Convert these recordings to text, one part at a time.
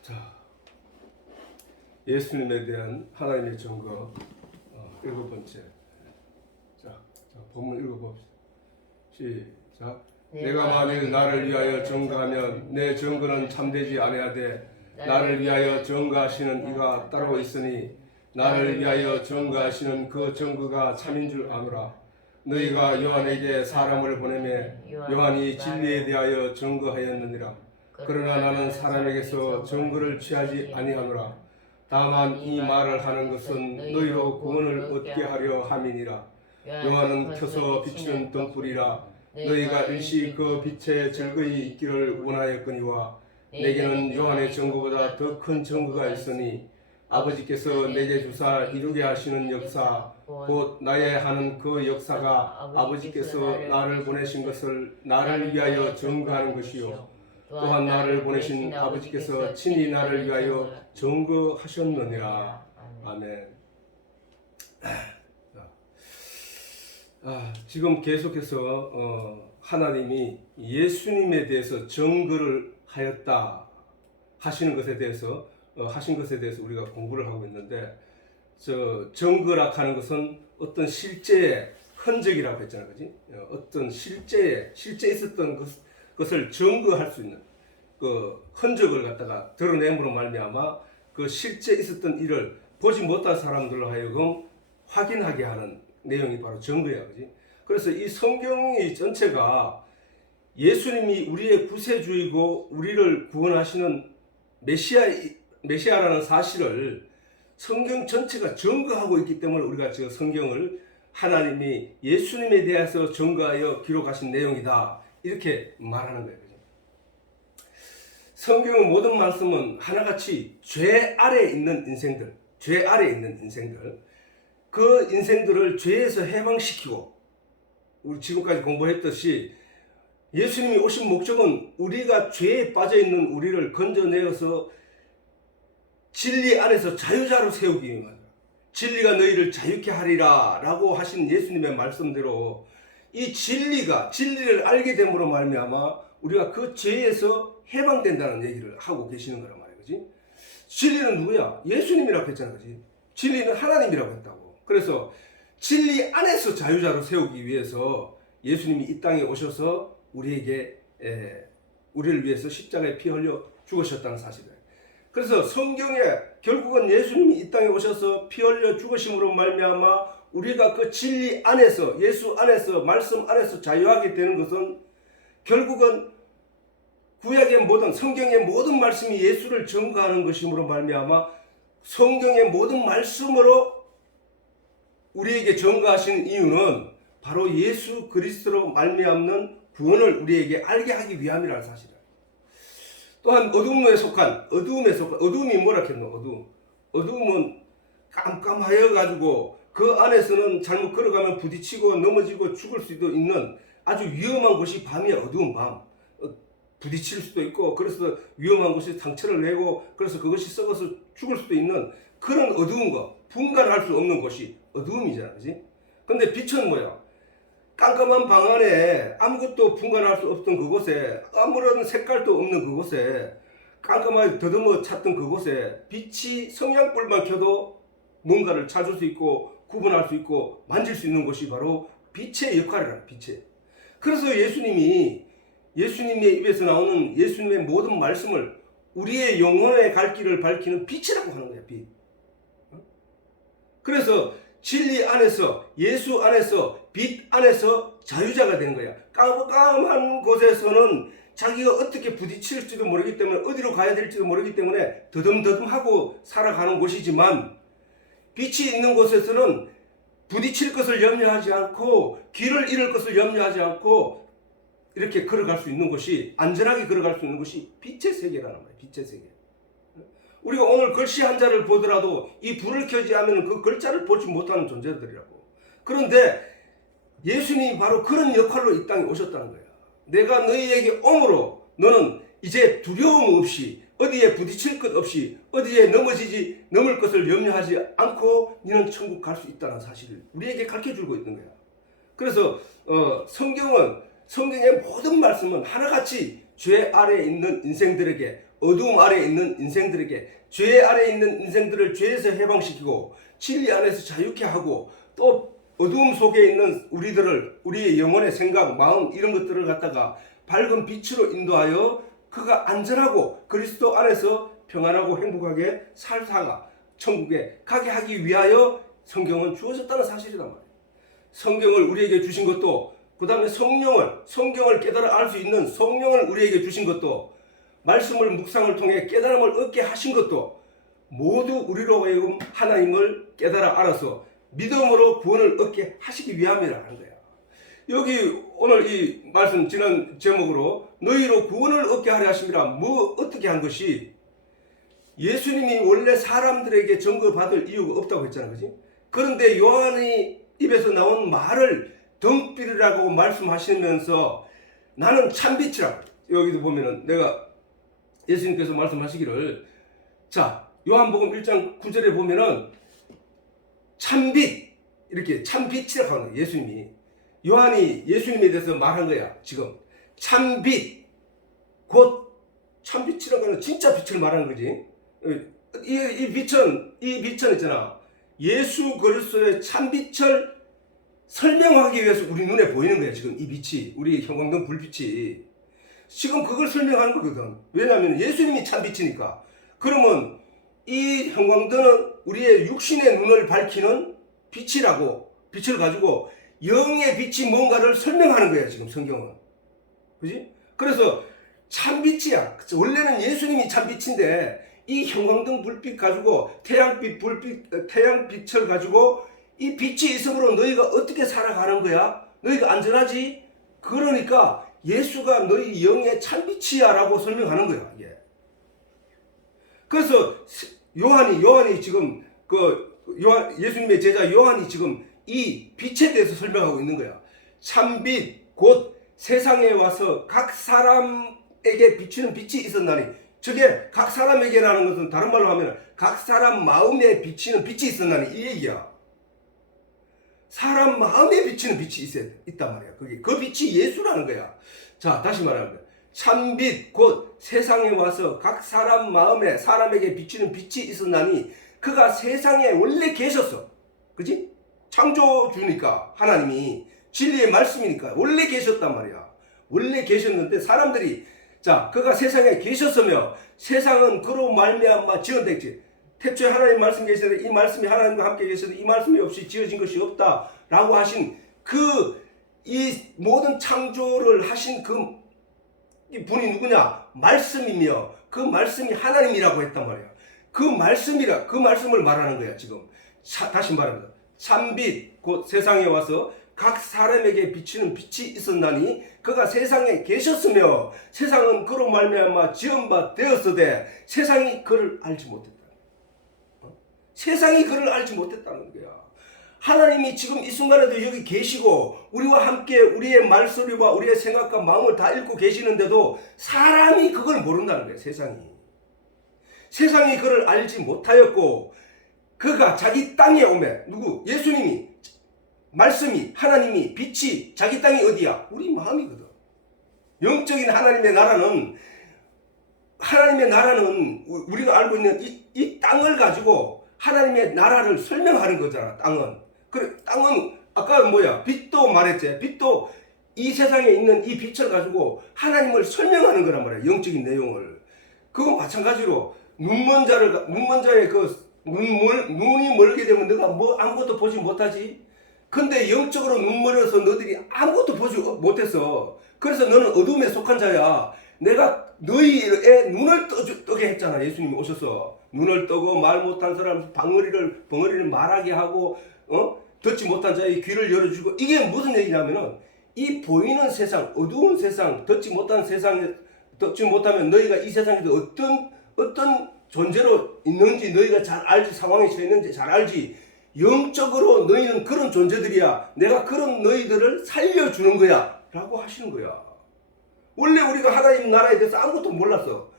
자, 예수님에 대한 하나님의 증거 7번째. 자, 본문 읽어봅시다. 시작. 내가 만일 나를 위하여 증거하면 내 증거는 참되지 아니하되 나를 위하여 증거하시는 이가 따로 있으니 나를 위하여 증거하시는 그 증거가 참인 줄 아노라. 너희가 요한에게 사람을 보내매 요한이 진리에 대하여 증거하였느니라. 그러나 나는 사람에게서 증거를 취하지 아니하노라. 다만 이 말을 하는 것은 너희로 구원을 얻게 하려 함이니라. 요한은 켜서 비치는 등불이라. 너희가 일시 그 빛에 즐거이 있기를 원하였거니와 내게는 요한의 증거보다 더 큰 증거가 있으니 아버지께서 내게 주사 이루게 하시는 역사 곧 나의 하는 그 역사가 아버지께서 나를 보내신 것을 나를 위하여 증거하는 것이요 또한 나를 보내신 아버지께서 친히 나를 위하여 증거하셨느니라. 아멘. 지금 계속해서 하나님이 예수님에 대해서 증거를 하였다 하시는 것에 대해서 하신 것에 대해서 우리가 공부를 하고 있는데, 증거라 하는 것은 어떤 실제의 흔적이라고 했잖아요, 그지? 어떤 실제 있었던 것을 증거할 수 있는 그 흔적을 갖다가 드러냄으로 말미암아 그 실제 있었던 일을 보지 못한 사람들로 하여금 확인하게 하는 내용이 바로 증거야, 그지? 그래서 이 성경이 전체가 예수님이 우리의 구세주이고 우리를 구원하시는 메시아라는 사실을 성경 전체가 증거하고 있기 때문에 우리가 저 성경을 하나님이 예수님에 대해서 증거하여 기록하신 내용이다 이렇게 말하는 거예요. 성경의 모든 말씀은 하나같이 죄 아래에 있는 인생들, 그 인생들을 죄에서 해방시키고, 우리 지금까지 공부했듯이 예수님이 오신 목적은 우리가 죄에 빠져있는 우리를 건져내어서 진리 안에서 자유자로 세우기 위함이다. 진리가 너희를 자유케 하리라 라고 하신 예수님의 말씀대로 이 진리를 알게 됨으로 말미암아 우리가 그 죄에서 해방된다는 얘기를 하고 계시는 거란 말이야, 그지? 진리는 누구야? 예수님이라고 했잖아, 그지? 진리는 하나님이라고 했다고. 그래서 진리 안에서 자유자로 세우기 위해서 예수님이 이 땅에 오셔서 우리를 위해서 십자가에 피 흘려 죽으셨다는 사실이에요. 그래서 성경에 결국은 예수님이 이 땅에 오셔서 피 흘려 죽으심으로 말미암아 우리가 그 진리 안에서, 예수 안에서, 말씀 안에서 자유하게 되는 것은 결국은 구약의 모든, 성경의 모든 말씀이 예수를 증거하는 것이므로 말미암아 성경의 모든 말씀으로 우리에게 증거하시는 이유는 바로 예수 그리스도로 말미암는 구원을 우리에게 알게 하기 위함이라는 사실이에요. 또한 어두움이 뭐라 했노? 어두움은 깜깜하여 가지고 그 안에서는 잘못 걸어가면 부딪히고 넘어지고 죽을 수도 있는 아주 위험한 곳이 밤이야. 어두운 밤. 부딪힐 수도 있고, 그래서 위험한 곳에 상처를 내고, 그래서 그것이 썩어서 죽을 수도 있는 그런 어두운 거, 분간할 수 없는 곳이 어두움이잖아, 그지? 근데 빛은 뭐야? 깜깜한 방 안에 아무것도 분간할 수 없던 그곳에, 아무런 색깔도 없는 그곳에, 깜깜하게 더듬어 찾던 그곳에 빛이 성냥불만 켜도 뭔가를 찾을 수 있고 구분할 수 있고 만질 수 있는 곳이 바로 빛의 역할이라. 빛의. 그래서 예수님의 입에서 나오는 예수님의 모든 말씀을 우리의 영혼의 갈 길을 밝히는 빛이라고 하는 거야. 빛. 그래서 진리 안에서, 예수 안에서, 빛 안에서 자유자가 되는 거야. 깜깜한 곳에서는 자기가 어떻게 부딪힐지도 모르기 때문에, 어디로 가야 될지도 모르기 때문에 더듬더듬하고 살아가는 곳이지만, 빛이 있는 곳에서는 부딪힐 것을 염려하지 않고 길을 잃을 것을 염려하지 않고 이렇게 걸어갈 수 있는 것이, 안전하게 걸어갈 수 있는 것이 빛의 세계라는 거예요. 빛의 세계. 우리가 오늘 글씨 한자를 보더라도 이 불을 켜지 않으면 그 글자를 보지 못하는 존재들이라고. 그런데 예수님이 바로 그런 역할로 이 땅에 오셨다는 거예요. 내가 너희에게 오므로 너는 이제 두려움 없이, 어디에 부딪힐 것 없이, 어디에 넘을 것을 염려하지 않고 너는 천국 갈 수 있다는 사실을 우리에게 가르쳐주고 있는 거야. 그래서 성경의 모든 말씀은 하나같이 죄 아래에 있는 인생들에게, 어두움 아래에 있는 인생들에게, 죄 아래에 있는 인생들을 죄에서 해방시키고 진리 안에서 자유케 하고, 또 어두움 속에 있는 우리들을, 우리의 영혼의 생각, 마음 이런 것들을 갖다가 밝은 빛으로 인도하여 그가 안전하고 그리스도 안에서 평안하고 행복하게 살다가 천국에 가게 하기 위하여 성경은 주어졌다는 사실이란 말이에요. 성경을 우리에게 주신 것도, 그 다음에 성경을 깨달아 알 수 있는 성령을 우리에게 주신 것도, 말씀을 묵상을 통해 깨달음을 얻게 하신 것도 모두 우리로 하여금 하나님을 깨달아 알아서 믿음으로 구원을 얻게 하시기 위함이라는 거야. 여기 오늘 이 말씀 지난 제목으로 너희로 구원을 얻게 하려 하심이라, 뭐 어떻게 한 것이, 예수님이 원래 사람들에게 증거받을 이유가 없다고 했잖아, 그지? 그런데 요한의 입에서 나온 말을 덩필이라고 말씀하시면서 나는 참빛이라고, 여기도 보면은 내가 예수님께서 말씀하시기를, 자 요한복음 1장 9절에 보면은 참빛, 이렇게 참빛이라고 하는 거예요. 예수님이, 요한이 예수님에 대해서 말한 거야. 지금 참빛, 곧 참빛이라고 하는 진짜 빛을 말하는 거지. 이 빛은 있잖아, 예수 그리스도의 참빛을 설명하기 위해서 우리 눈에 보이는 거야. 지금 이 빛이, 우리 형광등 불빛이 지금 그걸 설명하는 거거든. 왜냐하면 예수님이 참빛이니까. 그러면 이 형광등은 우리의 육신의 눈을 밝히는 빛이라고, 빛을 가지고 영의 빛이 뭔가를 설명하는 거야 지금 성경은. 그지? 그래서 참빛이야. 원래는 예수님이 참빛인데 이 형광등 불빛 가지고, 태양빛을 가지고 이 빛이 있으므로 너희가 어떻게 살아가는 거야? 너희가 안전하지? 그러니까 예수가 너희 영의 참빛이야 라고 설명하는 거야 이게. 그래서 요한이 지금 예수님의 제자 요한이 지금 이 빛에 대해서 설명하고 있는 거야. 참빛 곧 세상에 와서 각 사람에게 비치는 빛이 있었나니, 저게 각 사람에게라는 것은 다른 말로 하면 각 사람 마음에 비치는 빛이 있었나니 이 얘기야. 사람 마음에 비치는 빛이 있단 말이야. 그 빛이 예수라는 거야. 자, 다시 말하면 참빛 곧 세상에 와서 각 사람 마음에, 사람에게 비치는 빛이 있었나니 그가 세상에 원래 계셨어. 그지? 창조주니까, 하나님이 진리의 말씀이니까 원래 계셨단 말이야. 원래 계셨는데 사람들이, 자, 그가 세상에 계셨으며 세상은 그로 말미암아 지어졌지. 태초에 하나님 말씀 계시는데 이 말씀이 하나님과 함께 계시는데 이 말씀이 없이 지어진 것이 없다 라고 하신 이 모든 창조를 하신 그 분이 누구냐? 말씀이며 그 말씀이 하나님이라고 했단 말이야. 그 말씀을 말하는 거야 지금. 다시 말합니다. 참빛 곧 세상에 와서 각 사람에게 비치는 빛이 있었나니 그가 세상에 계셨으며 세상은 그로 말미암아 지은 바 되었으되 세상이 그를 알지 못했다. 세상이 그를 알지 못했다는 거야. 하나님이 지금 이 순간에도 여기 계시고 우리와 함께 우리의 말소리와 우리의 생각과 마음을 다 읽고 계시는데도 사람이 그걸 모른다는 거야. 세상이 그를 알지 못하였고 그가 자기 땅에 오매, 누구? 예수님이, 말씀이, 하나님이, 빛이 자기 땅이 어디야? 우리 마음이거든. 영적인 하나님의 나라는 우리가 알고 있는 이 땅을 가지고 하나님의 나라를 설명하는 거잖아. 땅은 아까 빛도 말했지. 빛도 이 세상에 있는 이 빛을 가지고 하나님을 설명하는 거란 말이야. 영적인 내용을. 그건 마찬가지로 눈먼 자의 눈이 멀게 되면 너가 아무것도 보지 못하지. 근데 영적으로 눈 멀어서 너들이 아무것도 보지 못했어. 그래서 너는 어둠에 속한 자야. 내가 너희의 눈을 뜨게 했잖아. 예수님이 오셔서 눈을 뜨고 말 못한 사람 벙어리를 말하게 하고 듣지 못한 자의 귀를 열어주고. 이게 무슨 얘기냐면은 이 보이는 세상, 어두운 세상, 듣지 못하면 너희가 이 세상에서 어떤 존재로 있는지 너희가 잘 알지. 상황에 처해 있는지 잘 알지. 영적으로 너희는 그런 존재들이야. 내가 그런 너희들을 살려주는 거야 라고 하시는 거야. 원래 우리가 하나님 나라에 대해서 아무것도 몰랐어.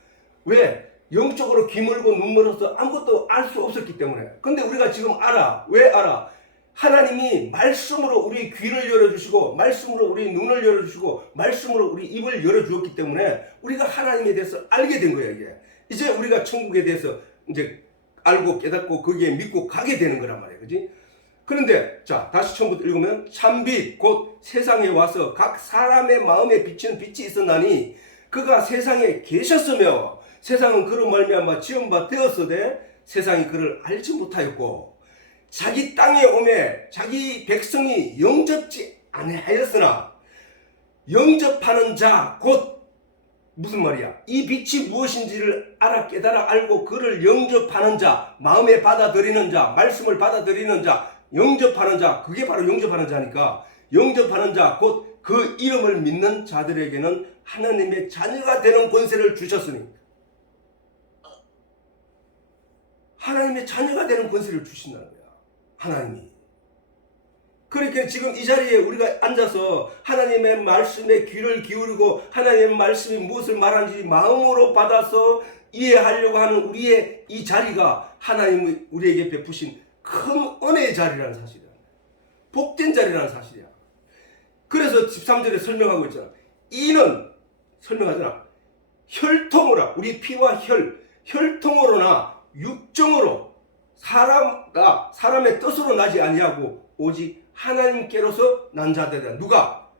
왜? 영적으로 귀 멀고 눈 멀어서 아무것도 알 수 없었기 때문에. 근데 우리가 지금 알아. 왜 알아? 하나님이 말씀으로 우리 귀를 열어주시고 말씀으로 우리 눈을 열어주시고 말씀으로 우리 입을 열어주었기 때문에 우리가 하나님에 대해서 알게 된 거예요. 이게 이제 우리가 천국에 대해서 이제 알고 깨닫고 거기에 믿고 가게 되는 거란 말이에요. 그지? 그런데 자 다시 처음부터 읽으면 참빛 곧 세상에 와서 각 사람의 마음에 비치는 빛이 있었나니 그가 세상에 계셨으며 세상은 그로 말미암아 지음바 되었으되 세상이 그를 알지 못하였고 자기 땅에 오매 자기 백성이 영접지 아니하였으나 영접하는 자 곧 무슨 말이야? 이 빛이 무엇인지를 알아 깨달아 알고 그를 영접하는 자, 마음에 받아들이는 자, 말씀을 받아들이는 자, 영접하는 자, 그게 바로 영접하는 자니까 영접하는 자, 곧 그 이름을 믿는 자들에게는 하나님의 자녀가 되는 권세를 주셨으니 하나님의 자녀가 되는 권세를 주신다는 거야. 하나님이. 그러니까 지금 이 자리에 우리가 앉아서 하나님의 말씀에 귀를 기울이고 하나님의 말씀이 무엇을 말하는지 마음으로 받아서 이해하려고 하는 우리의 이 자리가 하나님이 우리에게 베푸신 큰 은혜의 자리라는 사실이야. 복된 자리라는 사실이야. 그래서 13절에 설명하고 있잖아. 이는 설명하잖아. 혈통으로 우리 피와 혈통으로나 육정으로 사람의 뜻으로 나지 아니하고 오직 하나님께로서 난 자들이다. 누가?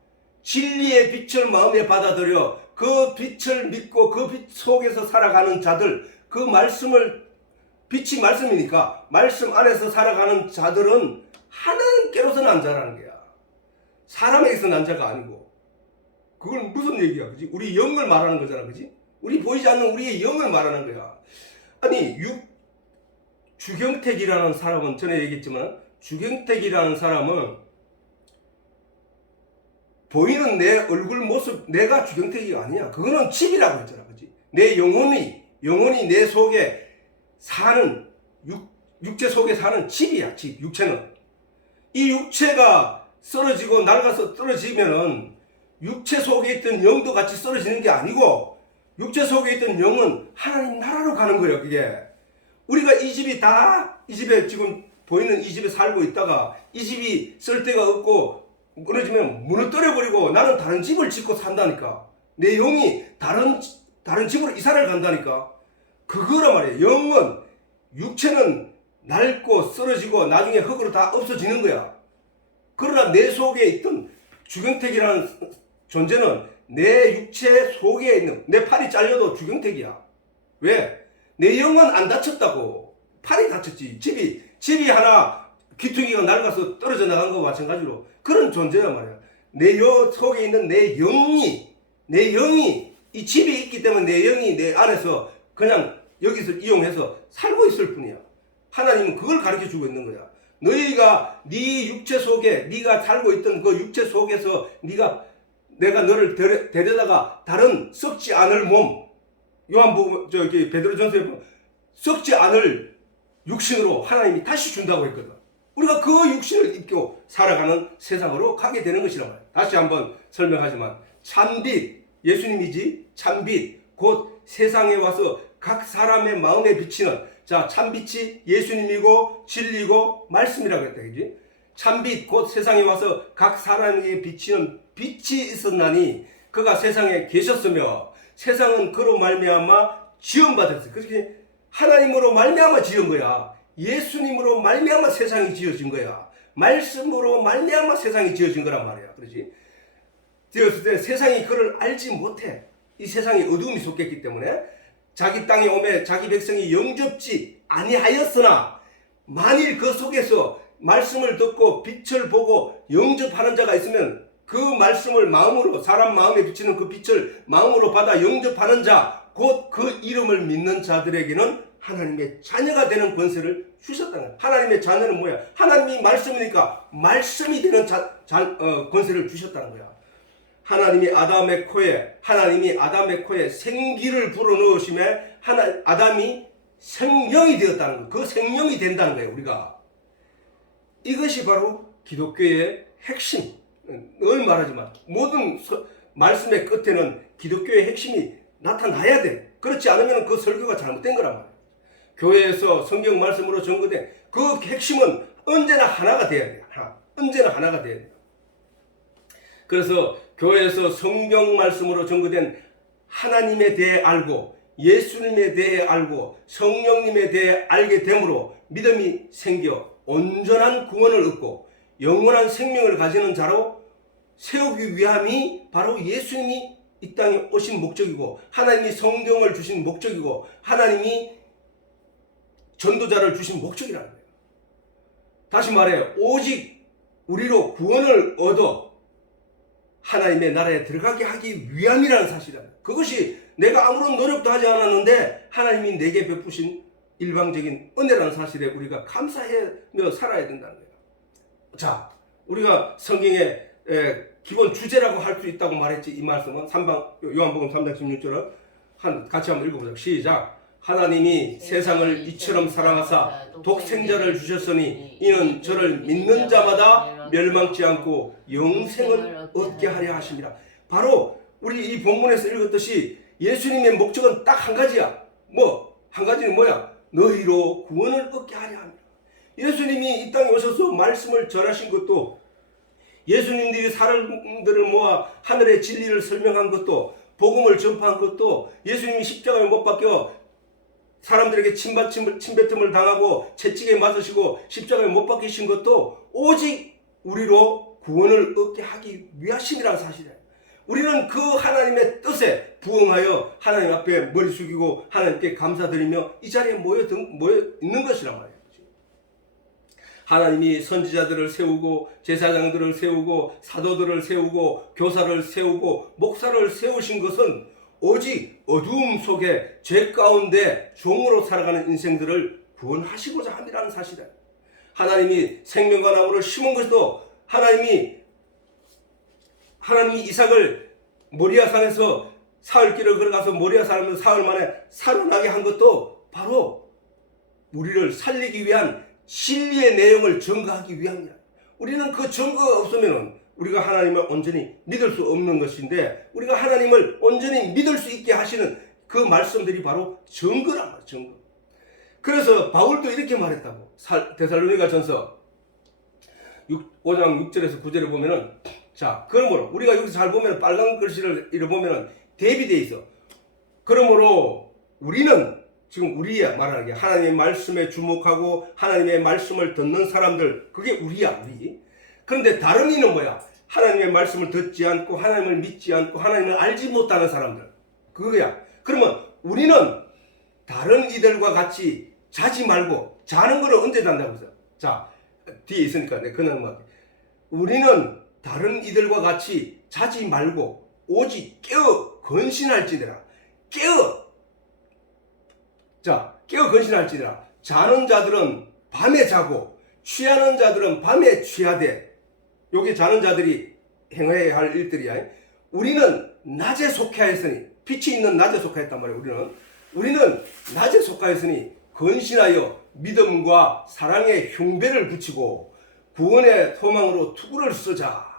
진리의 빛을 마음에 받아들여 그 빛을 믿고 그 빛 속에서 살아가는 자들, 그 말씀을 빛이 말씀이니까 말씀 안에서 살아가는 자들은 하나님께로서 난 자라는 거야. 사람에게서 난 자가 아니고. 그건 무슨 얘기야, 그지? 우리 영을 말하는 거잖아, 그지? 우리 보이지 않는 우리의 영을 말하는 거야. 아니 주경택이라는 사람은 전에 얘기했지만 주경택이라는 사람은 보이는 내 얼굴 모습 내가 주경택이가 아니야. 그거는 집이라고 했잖아, 그렇지? 내 영혼이 내 속에 사는 육체 속에 사는 집이야. 집 육체는 이 육체가 쓰러지고 낡아서 떨어지면은 육체 속에 있던 영도 같이 쓰러지는 게 아니고 육체 속에 있던 영은 하나님 나라로 가는 거예요. 그게 우리가 이 집에 지금 보이는 이 집에 살고 있다가 이 집이 쓸 데가 없고 끊어지면 무너뜨려버리고 나는 다른 집을 짓고 산다니까. 내 영이 다른 집으로 이사를 간다니까. 그거란 말이에요. 영은 육체는 낡고 쓰러지고 나중에 흙으로 다 없어지는 거야. 그러나 내 속에 있던 주경택이라는 존재는 내 육체 속에 있는 내 팔이 잘려도 주경택이야. 왜? 내 영은 안 다쳤다고. 팔이 다쳤지. 집이 하나 귀퉁이가 낡아서 떨어져 나간 거와 마찬가지로 그런 존재란 말이야. 내 속에 있는 내 영이 이 집이 있기 때문에 내 영이 내 안에서 그냥 여기서 이용해서 살고 있을 뿐이야. 하나님은 그걸 가르쳐 주고 있는 거야. 너희가 네 육체 속에 네가 살고 있던 그 육체 속에서 내가 너를 데려다가 다른 썩지 않을 몸 요한복음 베드로전서에 보면 썩지 않을 육신으로 하나님이 다시 준다고 했거든. 우리가 그 육신을 입고 살아가는 세상으로 가게 되는 것이란 말이야. 다시 한번 설명하지만 참빛 예수님이지 참빛 곧 세상에 와서 각 사람의 마음에 비치는 자 참빛이 예수님이고 진리고 말씀이라고 했다. 그지? 참빛 곧 세상에 와서 각 사람에게 비치는 빛이 있었나니 그가 세상에 계셨으며 세상은 그로 말미암아 지음받았어요. 그렇게 하나님으로 말미암아 지은 거야. 예수님으로 말미암아 세상이 지어진 거야. 말씀으로 말미암아 세상이 지어진 거란 말이야. 그렇지? 되었을 때 세상이 그를 알지 못해. 이 세상에 어두움이 속했기 때문에 자기 땅에 오매 자기 백성이 영접지 아니하였으나 만일 그 속에서 말씀을 듣고 빛을 보고 영접하는 자가 있으면 그 말씀을 마음으로 사람 마음에 비치는 그 빛을 마음으로 받아 영접하는 자 곧 그 이름을 믿는 자들에게는 하나님의 자녀가 되는 권세를 주셨다는 거야. 하나님의 자녀는 뭐야? 하나님이 말씀이니까 말씀이 되는 권세를 주셨다는 거야. 하나님이 아담의 코에 생기를 불어넣으심에 아담이 생명이 되었다는 거야. 그 생명이 된다는 거예요. 우리가 이것이 바로 기독교의 핵심. 늘 말하지만 모든 말씀의 끝에는 기독교의 핵심이 나타나야 돼. 그렇지 않으면 그 설교가 잘못된 거란 말이야. 교회에서 성경 말씀으로 전거된 그 핵심은 언제나 하나가 돼야 돼. 언제나 하나가 돼야 돼요. 그래서 교회에서 성경 말씀으로 전거된 하나님에 대해 알고 예수님에 대해 알고 성령님에 대해 알게 되므로 믿음이 생겨 온전한 구원을 얻고 영원한 생명을 가지는 자로 세우기 위함이 바로 예수님이 이 땅에 오신 목적이고 하나님이 성경을 주신 목적이고 하나님이 전도자를 주신 목적이라는 거예요. 다시 말해 오직 우리로 구원을 얻어 하나님의 나라에 들어가게 하기 위함이라는 사실이에요. 그것이 내가 아무런 노력도 하지 않았는데 하나님이 내게 베푸신 일방적인 은혜라는 사실에 우리가 감사하며 살아야 된다는 거예요. 자, 우리가 성경의 기본 주제라고 할 수 있다고 말했지. 이 말씀은 요한복음 3장 16절을 같이 한번 읽어보자. 시작. 하나님이 세상을 이처럼 사랑하사 독생자를 주셨으니 이는 저를 믿는 자마다 멸망치 않고 영생을 얻게 하려 하십니다. 바로 우리 이 본문에서 읽었듯이 예수님의 목적은 딱 한 가지야. 한 가지는 뭐야? 너희로 구원을 얻게 하려 합니다. 예수님이 이 땅에 오셔서 말씀을 전하신 것도 예수님들이 사람들을 모아 하늘의 진리를 설명한 것도 복음을 전파한 것도 예수님이 십자가에 못 박혀 사람들에게 침뱉음을 당하고 채찍에 맞으시고 십자가에 못 박히신 것도 오직 우리로 구원을 얻게 하기 위하심이라는 사실이에요. 우리는 그 하나님의 뜻에 부응하여 하나님 앞에 머리 숙이고 하나님께 감사드리며 이 자리에 모여 있는 것이란 말이에요. 하나님이 선지자들을 세우고 제사장들을 세우고 사도들을 세우고 교사를 세우고 목사를 세우신 것은 오직 어두움 속에 죄 가운데 종으로 살아가는 인생들을 구원하시고자 함이라는 사실이에요. 하나님이 생명과 나무를 심은 것도 하나님이 이삭을 모리아산에서 사흘길을 걸어가서 모리아산에서 사흘 만에 살아나게 한 것도 바로 우리를 살리기 위한 진리의 내용을 증거하기 위함이야. 우리는 그 증거가 없으면 우리가 하나님을 온전히 믿을 수 없는 것인데 우리가 하나님을 온전히 믿을 수 있게 하시는 그 말씀들이 바로 증거란 말이야. 증거. 그래서 바울도 이렇게 말했다고. 데살로니가 전서 5장 6절에서 9절에 보면은 자, 그러므로 우리가 여기서 잘 보면 빨간 글씨를 이렇게 보면은 대비되어 있어. 그러므로 우리는 지금 우리야 말하는 게 하나님의 말씀에 주목하고 하나님의 말씀을 듣는 사람들 그게 우리야 우리. 그런데 다른 이는 뭐야? 하나님의 말씀을 듣지 않고 하나님을 믿지 않고 하나님을 알지 못하는 사람들 그거야. 그러면 우리는 다른 이들과 같이 자지 말고 자는 거는 언제 잔다고 했어? 자 뒤에 있으니까 내가 그냥 뭐 우리는 다른 이들과 같이 자지 말고 오직 깨어 건신할지니라. 깨어 건신할지니라. 자는 자들은 밤에 자고 취하는 자들은 밤에 취하되 요게 자는 자들이 행해야 할 일들이야. 우리는 낮에 속하였으니 빛이 있는 낮에 속하였단 말이야. 우리는 낮에 속하였으니 건신하여 믿음과 사랑의 흉배를 붙이고 구원의 소망으로 투구를 쓰자.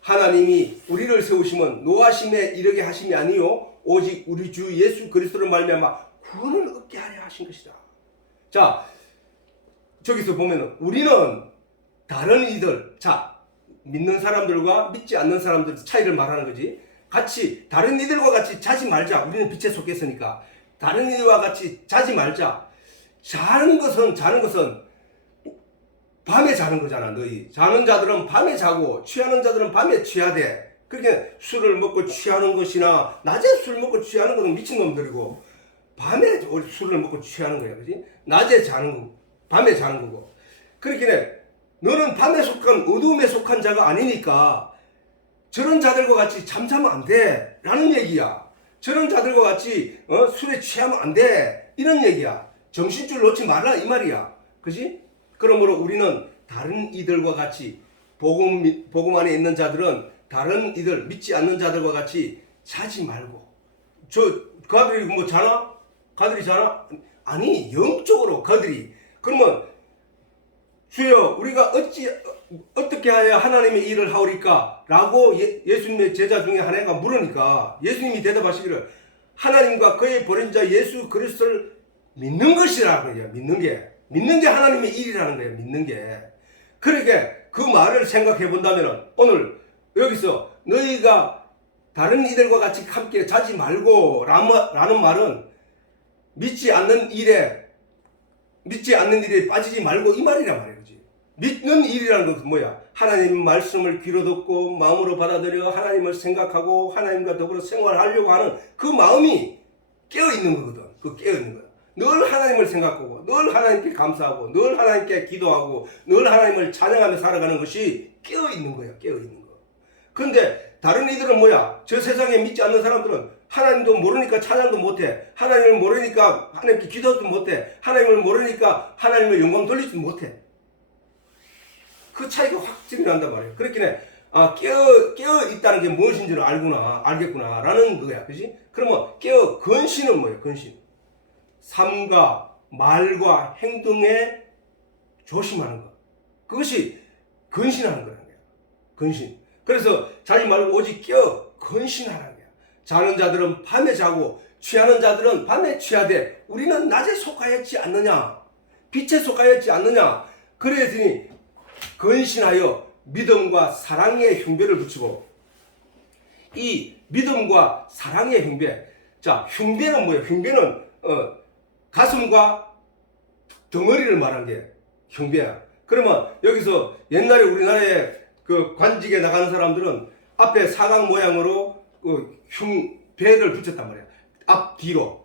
하나님이 우리를 세우심은 노하심에 이르게 하심이 아니요 오직 우리 주 예수 그리스도를 말미암아 구원을 얻게 하려 하신 것이다. 자, 저기서 보면은 우리는 다른 이들, 자, 믿는 사람들과 믿지 않는 사람들 차이를 말하는 거지. 같이 다른 이들과 같이 자지 말자. 우리는 빛에 속했으니까 다른 이들과 같이 자지 말자. 자는 것은 밤에 자는 거잖아. 너희 자는 자들은 밤에 자고 취하는 자들은 밤에 취하되. 그렇게 술을 먹고 취하는 것이나 낮에 술 먹고 취하는 것은 미친놈들이고 밤에 술을 먹고 취하는 거야. 그지? 낮에 자는 거, 밤에 자는 거고. 그렇게 너는 밤에 속한 어둠에 속한 자가 아니니까 저런 자들과 같이 잠자면 안 돼 라는 얘기야. 저런 자들과 같이 술에 취하면 안 돼 이런 얘기야. 정신줄 놓지 말라 이 말이야. 그지? 그러므로 우리는 다른 이들과 같이 복음 안에 있는 자들은 다른 이들 믿지 않는 자들과 같이 자지 말고. 그 아들이 뭐 자나? 가들이 자나? 아니 영적으로 그들이. 그러면 주여 우리가 어떻게 하여 하나님의 일을 하오리까? 라고 예수님의 제자 중에 하나가 물으니까 예수님이 대답하시기를 하나님과 그의 보낸 자 예수 그리스도를 믿는 것이라는 거예요. 믿는 게 하나님의 일이라는 거예요. 믿는 게. 그러게 그 말을 생각해 본다면 오늘 여기서 너희가 다른 이들과 같이 함께 자지 말고 라는 말은 믿지 않는 일에 빠지지 말고 이 말이란 말이에요. 그치? 믿는 일이라는 것은 뭐야? 하나님 말씀을 귀로 듣고 마음으로 받아들여 하나님을 생각하고 하나님과 더불어 생활하려고 하는 그 마음이 깨어있는 거거든. 그 깨어있는 거야. 늘 하나님을 생각하고 늘 하나님께 감사하고 늘 하나님께 기도하고 늘 하나님을 찬양하며 살아가는 것이 깨어있는 거야. 깨어있는 거. 그런데 다른 이들은 뭐야? 저 세상에 믿지 않는 사람들은 하나님도 모르니까 찬양도 못해. 하나님을 모르니까 하나님께 기도도 못해. 하나님을 모르니까 하나님의 영광 돌리지도 못해. 그 차이가 확 난단 말이에요. 그렇긴 깨어 있다는 게 무엇인지를 알겠구나 라는 거야. 그지? 그러면 근신은 뭐예요? 근신. 삶과 말과 행동에 조심하는 것. 그것이 근신하는 거라는 거야. 근신. 그래서 자지 말고 오직 근신하라는 거야. 자는 자들은 밤에 자고 취하는 자들은 밤에 취하되 우리는 낮에 속하였지 않느냐? 빛에 속하였지 않느냐? 그랬더니 근신하여 믿음과 사랑의 흉배를 붙이고, 이 믿음과 사랑의 흉배. 자, 흉배는 뭐예요? 흉배는 가슴과 덩어리를 말한 게 흉배야. 그러면 여기서 옛날에 우리나라에 그 관직에 나가는 사람들은 앞에 사각 모양으로 흉배를 붙였단 말이야. 앞뒤로.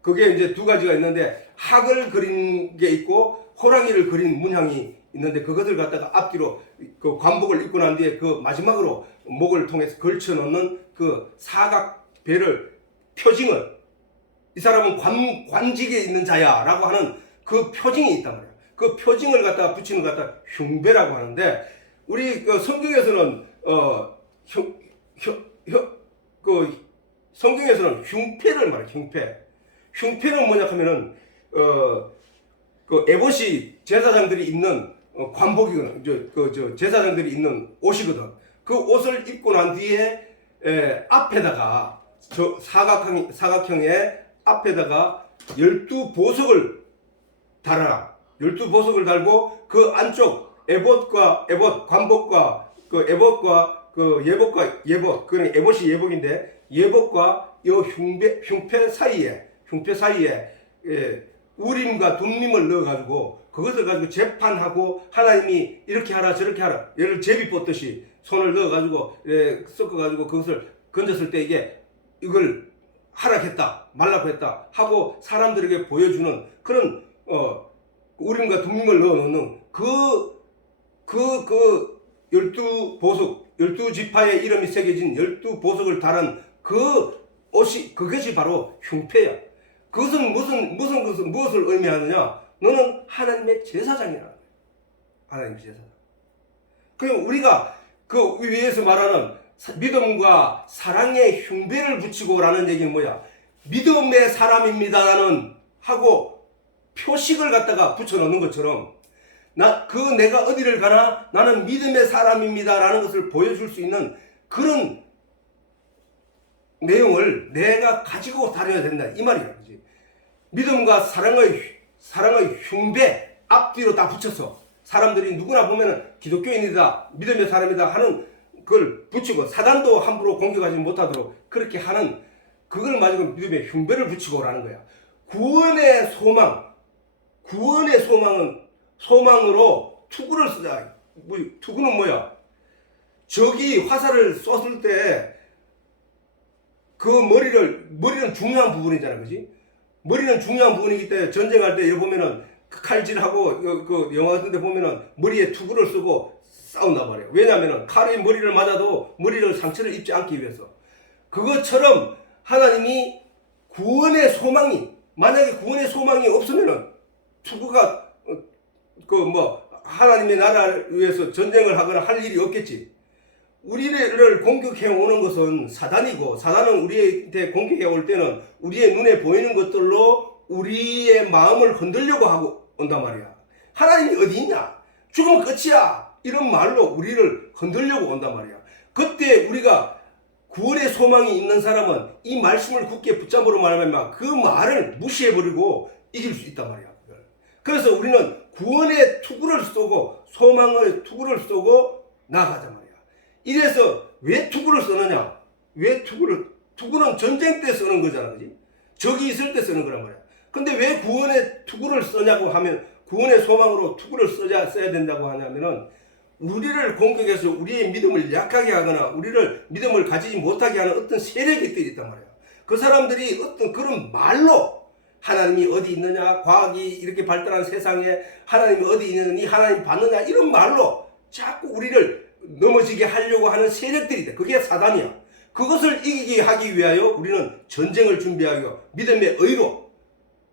그게 이제 두 가지가 있는데 학을 그린 게 있고 호랑이를 그린 문양이 있는데 그것을 갖다가 앞뒤로 그 관복을 입고 난 뒤에 그 마지막으로 목을 통해서 걸쳐 놓는 그 사각배를 표징을, 이 사람은 관직에 있는 자야 라고 하는 그 표징이 있단 말이야. 그 표징을 갖다가 붙이는 것 갖다가 흉배라고 하는데, 우리 그 성경에서는 성경에서는 흉패를 말해. 흉패는 뭐냐 하면은 그 에봇이 제사장들이 입는 관복이거든. 제사장들이 입는 옷이거든. 그 옷을 입고 난 뒤에 앞에다가 사각형의 앞에다가 12보석을 달아라. 12보석을 달고 그 안쪽 관복과 그 에봇과 그 예복, 그러니까 에봇이 예복인데 예복과 이 흉패 사이에 우림과 둠림을 넣어가지고 그것을 가지고 재판하고 하나님이 이렇게 하라 저렇게 하라, 예를 제비 뽑듯이 손을 넣어가지고 섞어가지고 그것을 건졌을 때 이걸 하라했다 말라고 했다 하고 사람들에게 보여주는 그런 우림과 둠림을 넣어놓는 그 12보석, 12지파의 이름이 새겨진 12보석을 달은 그 옷이, 그것이 바로 흉패야. 그것은 무엇을 의미하느냐? 너는 하나님의 제사장이라는 거야. 하나님의 제사장. 그럼 우리가 그 위에서 말하는 믿음과 사랑의 흉배를 붙이고라는 얘기는 뭐야? 믿음의 사람입니다 나는 하고 표식을 갖다가 붙여놓는 것처럼 내가 어디를 가나 나는 믿음의 사람입니다 라는 것을 보여줄 수 있는 그런 내용을 내가 가지고 다녀야 된다 이 말이야. 그치? 믿음과 사랑의 흉배 앞뒤로 다 붙여서 사람들이 누구나 보면은 기독교인이다 믿음의 사람이다 하는 그걸 붙이고, 사단도 함부로 공격하지 못하도록 그렇게 하는 그걸 가지고 믿음의 흉배를 붙이고라는 거야. 구원의 소망으로 투구를 쓰자. 투구는 뭐야? 적이 화살을 쏘을 때 그 머리는 중요한 부분이잖아, 그지? 머리는 중요한 부분이기 때문에 전쟁할 때 여기 보면은 칼질하고 그 영화 같은 데 보면은 머리에 투구를 쓰고 싸운단 말이에요. 왜냐면은 칼이 머리를 맞아도 머리를 상처를 입지 않기 위해서. 그것처럼 하나님이 만약에 구원의 소망이 없으면은 투구가 하나님의 나라를 위해서 전쟁을 하거나 할 일이 없겠지. 우리를 공격해 오는 것은 사단이고, 사단은 우리한테 공격해 올 때는 우리의 눈에 보이는 것들로 우리의 마음을 흔들려고 하고 온단 말이야. 하나님이 어디 있냐? 죽으면 끝이야. 이런 말로 우리를 흔들려고 온단 말이야. 그때 우리가 구원의 소망이 있는 사람은 이 말씀을 굳게 붙잡으로 말하면 그 말을 무시해버리고 이길 수 있단 말이야. 그래서 우리는 구원의 투구를 쏘고 소망의 투구를 쏘고 나가자 말이야. 이래서 왜 투구를 쓰느냐? 왜 투구는 전쟁 때 쓰는 거잖아, 그지? 적이 있을 때 쓰는 거란 말이야. 근데 왜 구원의 투구를 쓰냐고 하면, 구원의 소망으로 투구를 써야 된다고 하냐면은, 우리를 공격해서 우리의 믿음을 약하게 하거나 우리를 믿음을 가지지 못하게 하는 어떤 세력들이 있단 말이야. 그 사람들이 어떤 그런 말로 하나님이 어디 있느냐, 과학이 이렇게 발달한 세상에 하나님이 어디 있느니 하나님 받느냐, 이런 말로 자꾸 우리를 넘어지게 하려고 하는 세력들이 있다. 그게 사단이야. 그것을 이기게 하기 위하여 우리는 전쟁을 준비하고 믿음의 의로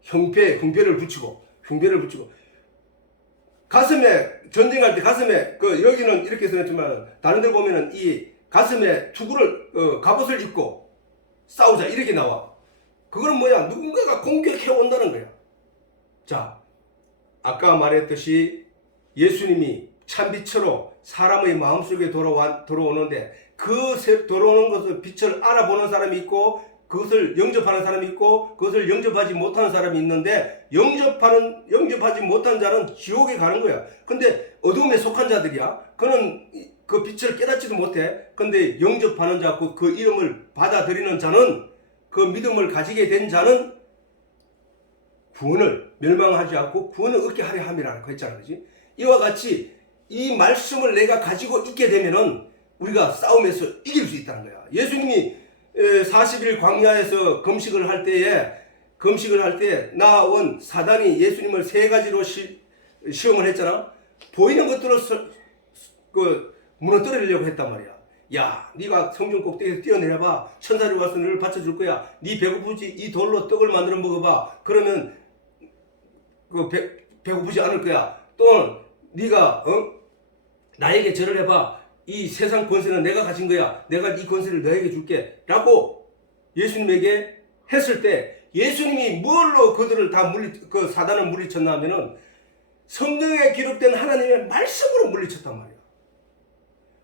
흉배를 붙이고 가슴에, 전쟁할 때 가슴에, 여기는 이렇게 써놨지만 다른 데 보면은 이 가슴에 투구를, 갑옷을 입고 싸우자 이렇게 나와. 그거는 뭐야? 누군가가 공격해 온다는 거야. 자, 아까 말했듯이 예수님이 찬빛으로 사람의 마음속에 들어오는데, 들어오는 것을 빛을 알아보는 사람이 있고, 그것을 영접하는 사람이 있고, 그것을 영접하지 못하는 사람이 있는데, 영접하지 못한 자는 지옥에 가는 거야. 근데 어둠에 속한 자들이야. 그는 그 빛을 깨닫지도 못해. 근데 영접하는 자, 그 이름을 받아들이는 자는, 그 믿음을 가지게 된 자는 구원을 멸망하지 않고 구원을 얻게 하려 함이라고 했잖아, 그지? 이와 같이 이 말씀을 내가 가지고 있게 되면은 우리가 싸움에서 이길 수 있다는 거야. 예수님이 40일 광야에서 금식을 할 때에 나온 사단이 예수님을 세 가지로 시험을 했잖아. 보이는 것들로 무너뜨리려고 했단 말이야. 야, 네가 성전 꼭대기에서 뛰어내려봐. 천사를 와서 너를 받쳐줄 거야. 네 배고프지? 이 돌로 떡을 만들어 먹어봐. 그러면 배고프지 않을 거야. 또 네가 나에게 절을 해봐. 이 세상 권세는 내가 가진 거야. 내가 이 권세를 너에게 줄게. 라고 예수님에게 했을 때, 예수님이 뭘로 그들을 다 사단을 물리쳤나 하면은 성경에 기록된 하나님의 말씀으로 물리쳤단 말이야.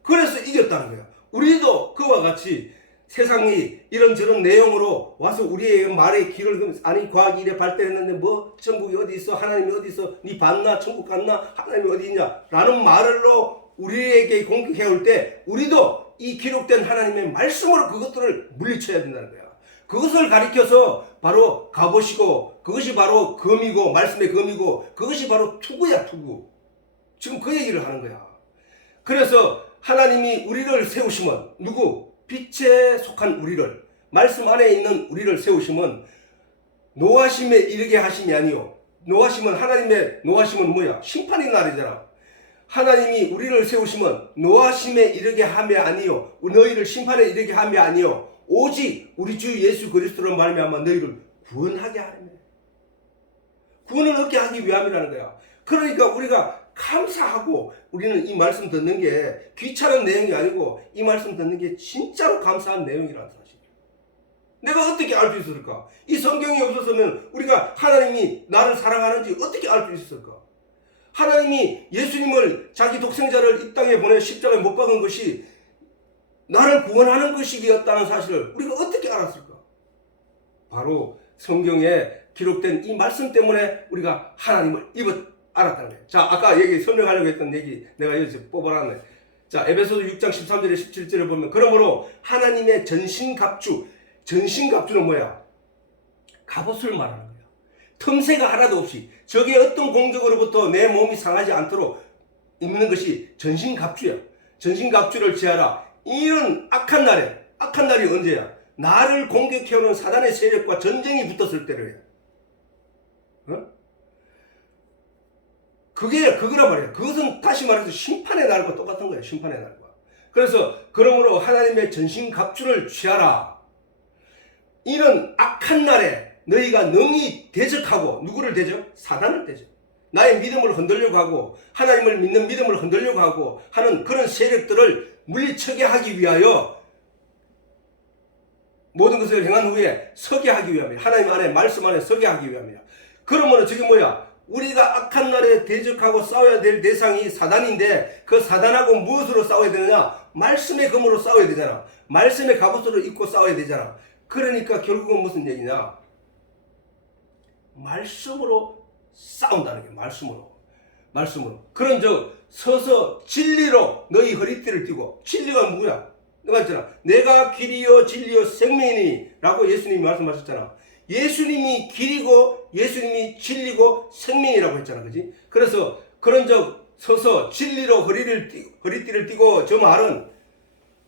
그래서 이겼다는 거야. 우리도 그와 같이 세상이 이런저런 내용으로 와서 우리의 말에 귀를, 아니 과학이 이래 발달했는데 뭐 천국이 어디 있어, 하나님이 어디 있어, 니 봤나, 천국 갔나, 하나님이 어디 있냐 라는 말로 우리에게 공격해 올 때, 우리도 이 기록된 하나님의 말씀으로 그것들을 물리쳐야 된다는 거야. 그것을 가리켜서 바로 갑옷이고, 그것이 바로 검이고, 말씀의 검이고, 그것이 바로 투구야, 투구. 지금 그 얘기를 하는 거야. 그래서 하나님이 우리를 세우시면, 빛에 속한 우리를, 말씀 안에 있는 우리를 세우시면 노하심에 이르게 하심이 아니요. 하나님의 노하심은 뭐야? 심판의 날이잖아. 하나님이 우리를 세우시면 노하심에 이르게 함이 아니요, 너희를 심판에 이르게 함이 아니요, 오직 우리 주 예수 그리스도로 말미암아 너희를 구원하게 하려면, 구원을 얻게 하기 위함이라는 거야. 그러니까 우리가 감사하고, 우리는 이 말씀 듣는 게 귀찮은 내용이 아니고 이 말씀 듣는 게 진짜로 감사한 내용이라는 사실. 내가 어떻게 알 수 있을까? 이 성경이 없었으면 우리가 하나님이 나를 사랑하는지 어떻게 알 수 있을까? 하나님이 예수님을, 자기 독생자를 이 땅에 보내 십자가에 못 박은 것이 나를 구원하는 것이었다는 사실을 우리가 어떻게 알았을까? 바로 성경에 기록된 이 말씀 때문에 우리가 하나님을 알았다는 거예요. 자, 아까 설명하려고 했던 얘기 내가 여기서 뽑아놨네. 자, 에베소서 6장 13절에 17절을 보면, 그러므로 하나님의 전신갑주는 뭐야? 갑옷을 말하는 거야. 틈새가 하나도 없이 적의 어떤 공격으로부터 내 몸이 상하지 않도록 입는 것이 전신갑주야. 전신갑주를 취하라. 이런 악한 날이 언제야? 나를 공격해오는 사단의 세력과 전쟁이 붙었을 때를 해. 그거란 말이야. 그것은 다시 말해서 심판의 날과 똑같은 거야. 심판의 날과. 그래서 그러므로 하나님의 전신갑주를 취하라. 이런 악한 날에 너희가 능히 대적하고, 누구를 대적? 사단을 대적. 나의 믿음을 흔들려고 하고, 하나님을 믿는 믿음을 흔들려고 하고 하는 그런 세력들을 물리치게 하기 위하여, 모든 것을 행한 후에 서게 하기 위함이야. 하나님 안에, 말씀 안에 서게 하기 위함이야. 그러면 저게 뭐야? 우리가 악한 날에 대적하고 싸워야 될 대상이 사단인데, 그 사단하고 무엇으로 싸워야 되느냐? 말씀의 검으로 싸워야 되잖아. 말씀의 갑옷으로 입고 싸워야 되잖아. 그러니까 결국은 무슨 얘기냐? 말씀으로 싸운다는 게, 말씀으로. 말씀으로. 그런즉 서서 진리로 너희 허리띠를 띠고. 진리가 누구야? 내가 했잖아. 내가 길이요 진리요 생명이니 라고 예수님이 말씀하셨잖아. 예수님이 길이고 예수님이 진리고 생명이라고 했잖아. 그지? 그래서 그런즉 서서 진리로 허리띠를 띠고, 저 말은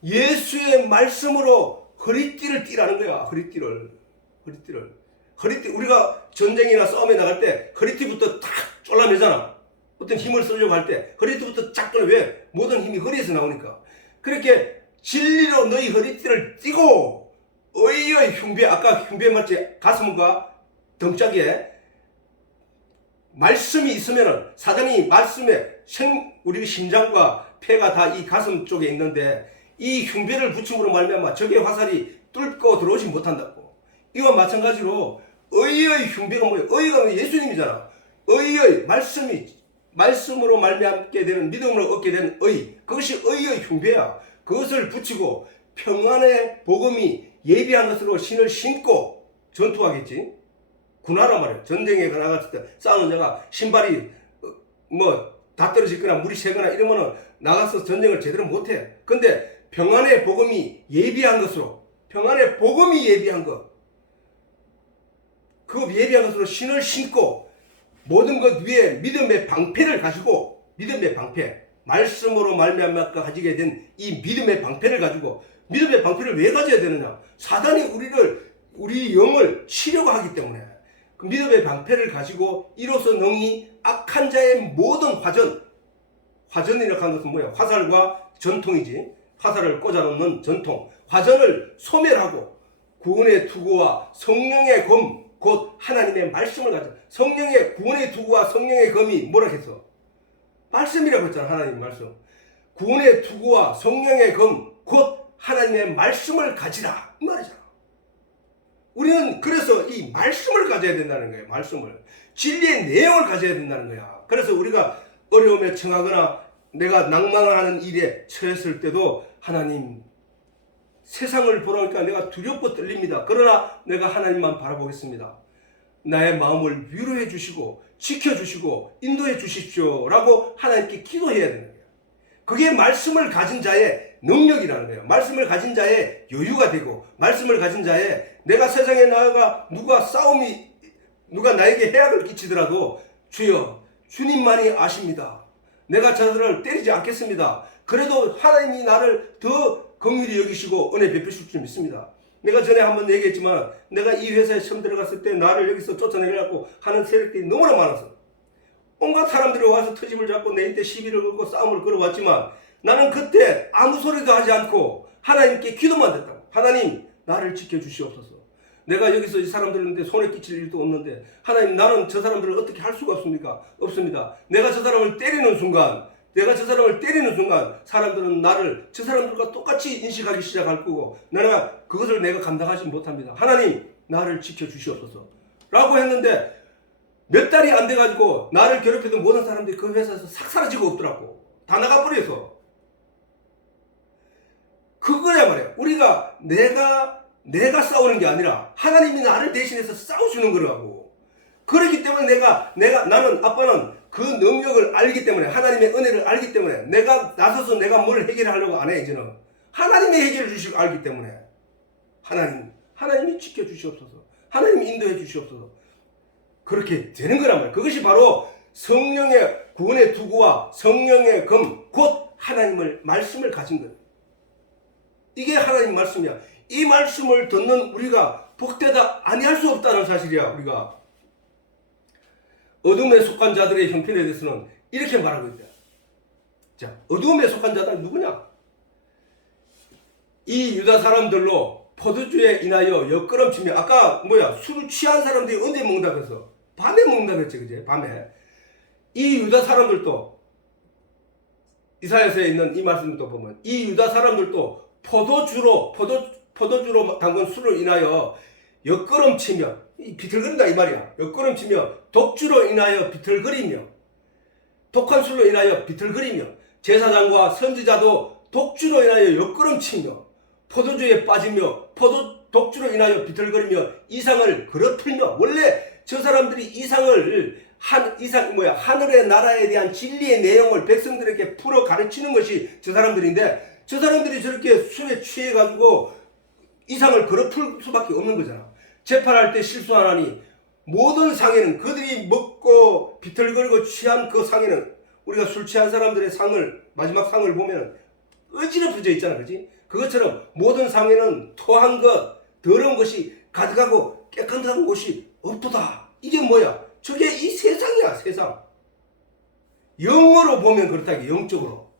예수의 말씀으로 허리띠를 띠라는 거야. 허리띠를. 허리띠, 우리가 전쟁이나 싸움에 나갈 때 허리띠부터 탁 졸라매잖아. 어떤 힘을 쓰려고 할 때 허리띠부터 쫙 끌어. 왜? 모든 힘이 허리에서 나오니까. 그렇게 진리로 너희 허리띠를 띠고, 의의 흉배, 아까 흉배 맞지? 가슴과 등짝에 말씀이 있으면은, 사단이 말씀에 우리 심장과 폐가 다 이 가슴 쪽에 있는데, 이 흉배를 붙임으로 말미암아 적의 화살이 뚫고 들어오지 못한다고. 이와 마찬가지로 의의 흉배가 뭐예요? 의가 예수님이잖아. 의의 말씀으로 말미암게 되는, 믿음으로 얻게 되는 의, 그것이 의의 흉배야. 그것을 붙이고 평안의 복음이 예비한 것으로 신을 신고 전투하겠지. 군화란 말이야. 전쟁에 나갔을 때 싸우는 자가 신발이 다 떨어지거나 물이 새거나 이러면은 나가서 전쟁을 제대로 못해. 근데 평안의 복음이 예비한 것으로, 평안의 복음이 예비한 것, 그 예비한 것으로 신을 신고 모든 것 위에 믿음의 방패를 가지고, 믿음의 방패, 말씀으로 말미암아 가지게 된 이 믿음의 방패를 가지고. 믿음의 방패를 왜 가져야 되느냐? 사단이 우리 영을 치려고 하기 때문에. 그 믿음의 방패를 가지고 이로써 능히 악한 자의 모든 화전이라고 하는 것은 뭐야? 화살과 전통이지. 화살을 꽂아놓는 전통, 화전을 소멸하고 구원의 투구와 성령의 검, 곧 하나님의 말씀을 가져. 성령의 구원의 투구와 성령의 검이 뭐라 했어? 말씀이라고 했잖아. 하나님 말씀. 구원의 투구와 성령의 검, 곧 하나님의 말씀을 가지라, 이 말이잖아. 우리는 그래서 이 말씀을 가져야 된다는 거예요. 말씀을, 진리의 내용을 가져야 된다는 거야. 그래서 우리가 어려움에 처하거나 내가 낭만을 하는 일에 처했을 때도, 하나님, 세상을 보니까 내가 두렵고 떨립니다. 그러나 내가 하나님만 바라보겠습니다. 나의 마음을 위로해 주시고 지켜주시고 인도해 주십시오 라고 하나님께 기도해야 되는 거예요. 그게 말씀을 가진 자의 능력이라는 거예요. 말씀을 가진 자의 여유가 되고, 말씀을 가진 자의, 내가 세상에 나아가 누가 나에게 해악을 끼치더라도 주여, 주님만이 아십니다. 내가 저들을 때리지 않겠습니다. 그래도 하나님이 나를 더 긍휼히 여기시고 은혜 베푸실 줄 믿습니다. 내가 전에 한번 얘기했지만, 내가 이 회사에 처음 들어갔을 때 나를 여기서 쫓아내려고 하는 세력들이 너무나 많았어. 온갖 사람들이 와서 터집을 잡고 내한테 시비를 걸고 싸움을 걸어왔지만, 나는 그때 아무 소리도 하지 않고 하나님께 기도만 했다고. 하나님, 나를 지켜주시옵소서. 내가 여기서 이 사람들한테 손에 끼칠 일도 없는데, 하나님, 나는 저 사람들을 어떻게 할 수가 없습니까? 없습니다. 내가 저 사람을 때리는 순간, 사람들은 나를 저 사람들과 똑같이 인식하기 시작할 거고, 그것을 내가 감당하지 못합니다. 하나님, 나를 지켜주시옵소서 라고 했는데, 몇 달이 안 돼가지고 나를 괴롭히던 모든 사람들이 그 회사에서 싹 사라지고 없더라고. 다 나가버려서. 그거야 말이야. 우리가 내가 싸우는 게 아니라 하나님이 나를 대신해서 싸워주는 거라고. 그렇기 때문에 나는, 아빠는 그 능력을 알기 때문에, 하나님의 은혜를 알기 때문에, 내가 나서서 내가 뭘 해결하려고 안 해. 이제는 하나님이 해결해 주시고 알기 때문에, 하나님이 지켜주시옵소서, 하나님이 인도해 주시옵소서, 그렇게 되는 거란 말이야. 그것이 바로 성령의 구원의 투구와 성령의 검, 곧 하나님의 말씀을 가진 거예요. 이게 하나님 말씀이야. 이 말씀을 듣는 우리가 복되다 아니할 수 없다는 사실이야. 우리가 어둠에 속한 자들의 형편에 대해서는 이렇게 말하고 있다. 자, 어둠에 속한 자들은 누구냐? 이 유다 사람들로 포도주에 인하여 엿걸음치며, 아까 술을 취한 사람들이 언제 먹는다고 했어? 밤에 먹는다고 했지, 그제? 밤에. 이 유다 사람들도, 이사야서에 있는 이 말씀도 보면, 이 유다 사람들도 포도주로 담근 술로 인하여 엿걸음치며, 비틀거린다 이 말이야. 엿걸음치며, 독주로 인하여 비틀거리며, 독한 술로 인하여 비틀거리며, 제사장과 선지자도 독주로 인하여 엿걸음치며, 포도주에 빠지며, 독주로 인하여 비틀거리며 이상을 그렇틀며. 원래 저 사람들이 이상을 하늘의 나라에 대한 진리의 내용을 백성들에게 풀어 가르치는 것이 저 사람들인데, 저 사람들이 저렇게 술에 취해가지고 이상을 걸어풀 수밖에 없는 거잖아. 재판할 때 실수하나니 모든 상에는 그들이 먹고 비틀거리고 취한 그 상에는, 우리가 술 취한 사람들의 상을, 마지막 상을 보면 어지럽혀져 있잖아, 그지? 그것처럼 모든 상에는 토한 것, 더러운 것이 가득하고 깨끗한 곳이 없도다. 이게 뭐야? 저게 이 세상이야, 세상. 영어로 보면 그렇다, 영적으로.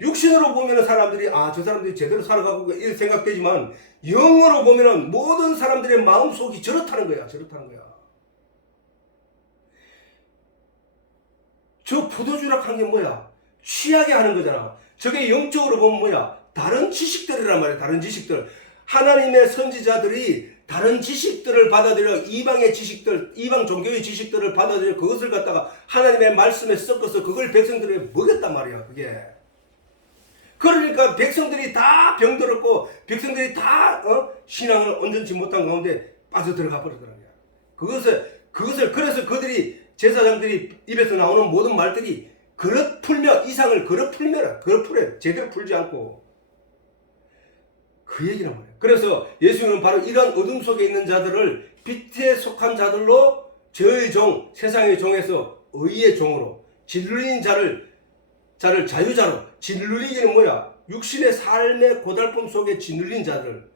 육신으로 보면 사람들이, 저 사람들이 제대로 살아가고 이렇게 생각되지만, 영어로 보면 모든 사람들의 마음속이 저렇다는 거야, 저렇다는 거야. 저 포도주락 한 게 뭐야? 취하게 하는 거잖아. 저게 영적으로 보면 뭐야? 다른 지식들이란 말이야, 다른 지식들. 하나님의 선지자들이 다른 지식들을 받아들여, 이방의 지식들, 이방 종교의 지식들을 받아들여 그것을 갖다가 하나님의 말씀에 섞어서 그걸 백성들에게 먹였단 말이야, 그게. 그러니까 백성들이 다 병들었고, 백성들이 다 신앙을 온전치 못한 가운데 빠져들어가 버리더라고요. 그래서 그들이, 제사장들이 입에서 나오는 모든 말들이 그릇 풀며, 이상을 그릇 풀에 제대로 풀지 않고, 그 얘기란 말이에요. 그래서 예수님은 바로 이런 어둠 속에 있는 자들을 빛에 속한 자들로, 저의 종, 세상의 종에서 의의 종으로, 진리인 자를 자유자로, 진리기는 뭐야? 육신의 삶의 고달픔 속에 짓눌린 자들,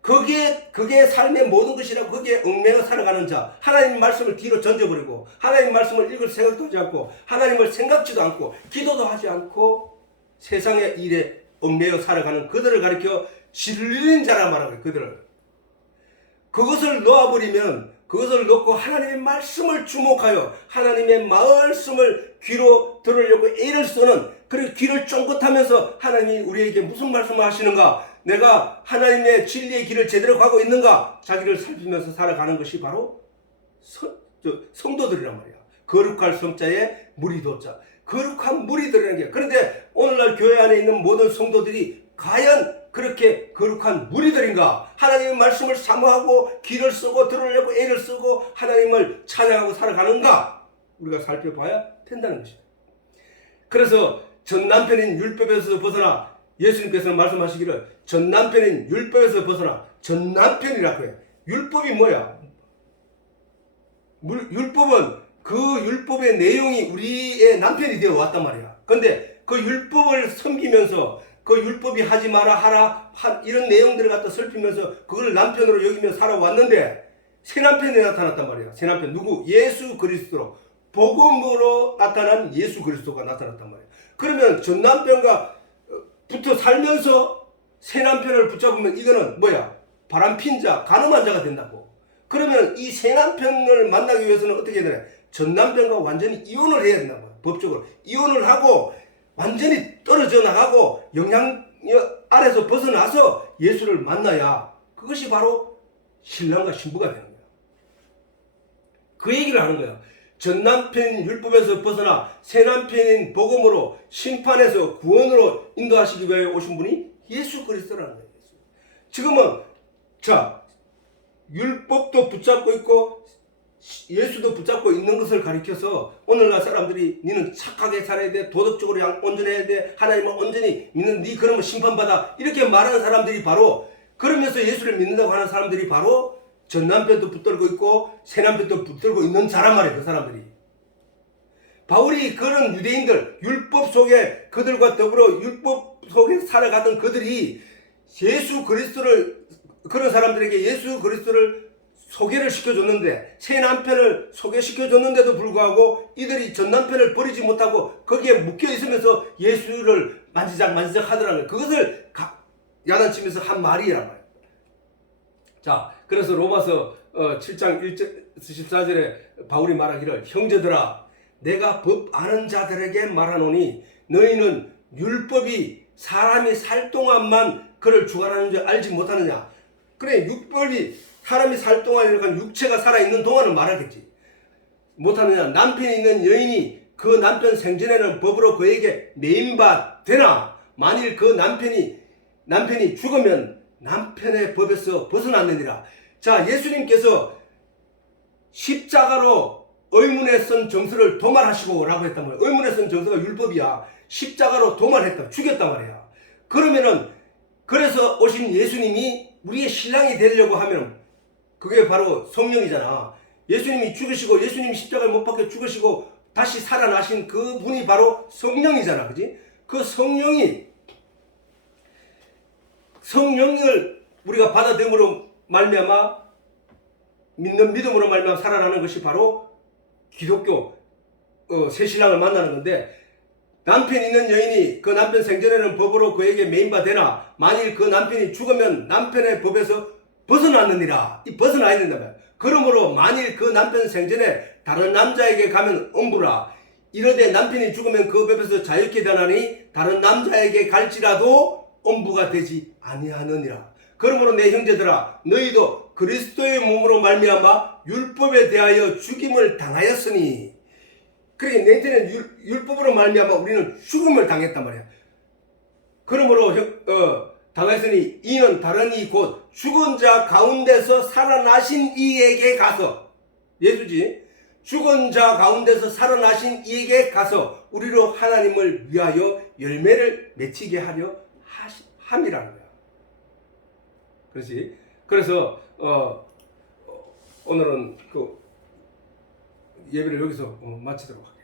그게 삶의 모든 것이라고 거기에 얽매여 살아가는 자, 하나님 말씀을 뒤로 던져버리고, 하나님 말씀을 읽을 생각도 하지 않고, 하나님을 생각지도 않고, 기도도 하지 않고, 세상의 일에 얽매여 살아가는 그들을 가리켜 진리인 자라 말하고, 그들을. 그것을 놓아버리면, 그것을 놓고 하나님의 말씀을 주목하여 하나님의 말씀을 귀로 들으려고 애를 쓰는, 그리고 귀를 쫑긋하면서 하나님이 우리에게 무슨 말씀을 하시는가, 내가 하나님의 진리의 길을 제대로 가고 있는가, 자기를 살피면서 살아가는 것이 바로 성도들이란 말이야. 거룩할 성자에 무리도자, 거룩한 무리들이라는 게. 그런데 오늘날 교회 안에 있는 모든 성도들이 과연 그렇게 거룩한 무리들인가? 하나님의 말씀을 사모하고 귀를 쓰고 들으려고 애를 쓰고 하나님을 찬양하고 살아가는가? 우리가 살펴봐야 된다는 것이다. 그래서 전 남편인 율법에서 벗어나, 예수님께서는 말씀하시기를 전 남편인 율법에서 벗어나, 전 남편이라고 해요. 율법이 뭐야? 율법은 그 율법의 내용이 우리의 남편이 되어 왔단 말이야. 그런데 그 율법을 섬기면서 그 율법이 하지 마라 하라 이런 내용들을 갖다 살피면서 그걸 남편으로 여기며 살아왔는데, 새 남편이 나타났단 말이야. 새 남편 누구? 예수 그리스도로, 복음으로 나타난 예수 그리스도가 나타났단 말이야. 그러면 전 남편과 붙어 살면서 새 남편을 붙잡으면 이거는 뭐야? 바람핀 자, 간음한 자가 된다고. 그러면 이 새 남편을 만나기 위해서는 어떻게 해야 되나? 전 남편과 완전히 이혼을 해야 된다고. 법적으로 이혼을 하고 완전히 떨어져 나가고 영향력 아래서 벗어나서 예수를 만나야 그것이 바로 신랑과 신부가 되는 거야. 그 얘기를 하는 거야. 전 남편인 율법에서 벗어나 새 남편인 복음으로 심판에서 구원으로 인도하시기 위해 오신 분이 예수 그리스도라는 거예요. 지금은 율법도 붙잡고 있고 예수도 붙잡고 있는 것을 가리켜서 오늘날 사람들이 니는 착하게 살아야 돼, 도덕적으로 온전해야 돼, 하나님을 온전히 믿는, 니 그러면 심판받아, 이렇게 말하는 사람들이 바로, 그러면서 예수를 믿는다고 하는 사람들이 바로 전 남편도 붙들고 있고 새 남편도 붙들고 있는 자란 말이에요. 그 사람들이. 바울이 그런 유대인들, 율법 속에 그들과 더불어 율법 속에 살아가던 그들이 예수 그리스도를, 그런 사람들에게 예수 그리스도를 소개를 시켜줬는데, 새 남편을 소개시켜줬는데도 불구하고 이들이 전 남편을 버리지 못하고 거기에 묶여 있으면서 예수를 만지작 하더라고요. 그것을 야단치면서 한 말이란 말이에요. 자, 그래서 로마서 7장 14절에 바울이 말하기를, 형제들아 내가 법 아는 자들에게 말하노니 너희는 율법이 사람이 살 동안만 그를 주관하는 줄 알지 못하느냐. 그래, 율법이 사람이 살 동안이니까 육체가 살아있는 동안을 말하겠지. 못하느냐. 남편이 있는 여인이 그 남편 생전에는 법으로 그에게 내인바 되나, 만일 그 남편이 죽으면 남편의 법에서 벗어났느니라. 자, 예수님께서 십자가로 의문에 선 정서를 도말하시고 라고 했단 말이야. 의문에 선 정서가 율법이야. 십자가로 도말했다. 죽였단 말이야. 그러면은 그래서 오신 예수님이 우리의 신랑이 되려고 하면 그게 바로 성령이잖아. 예수님이 죽으시고 예수님이 십자가에 못 박혀 죽으시고 다시 살아나신 그 분이 바로 성령이잖아. 그지? 그 성령을 우리가 받아들임으로 말미암아 믿는 믿음으로 말미암아 살아나는 것이 바로 기독교 새신랑을 만나는 건데, 남편 있는 여인이 그 남편 생전에는 법으로 그에게 매인바 되나 만일 그 남편이 죽으면 남편의 법에서 벗어났느니라. 이 벗어나야 된다 말이야. 그러므로 만일 그 남편 생전에 다른 남자에게 가면 엄부라. 이러되 남편이 죽으면 그 법에서 자유케 되나니 다른 남자에게 갈지라도 엄부가 되지 아니하느니라. 그러므로 내 형제들아, 너희도 그리스도의 몸으로 말미암아 율법에 대하여 죽임을 당하였으니, 그러니까 내 인터넷 율법으로 말미암아 우리는 죽음을 당했단 말이야. 그러므로 당하였으니 이는 다른 이 곧 죽은 자 가운데서 살아나신 이에게 가서, 예수지, 죽은 자 가운데서 살아나신 이에게 가서 우리로 하나님을 위하여 열매를 맺히게 하려 함이라는 거야. 그렇지? 그래서 오늘은 그 예배를 여기서 마치도록 할게요.